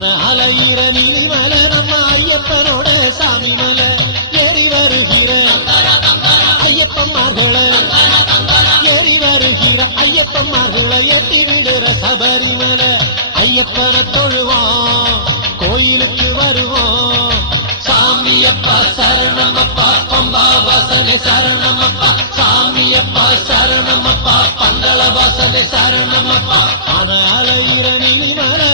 அலையிற நீலிமலை நம்ம ஐயப்பனோட சாமி மலை ஏறி வருகிற ஐயப்பன்மார்களை ஏறி வருகிற ஐயப்பன்மார்களை எட்டி விடுற சபரிமலை ஐயப்பனை தொழுவோம் கோயிலுக்கு வருவோம் சாமியப்பா சரணமப்பா பம்பா வாசனை சரணமப்பா சாமியப்பா சரணமப்பா பந்தள வாசனை சரணமப்பா அலையிற நீலிமலை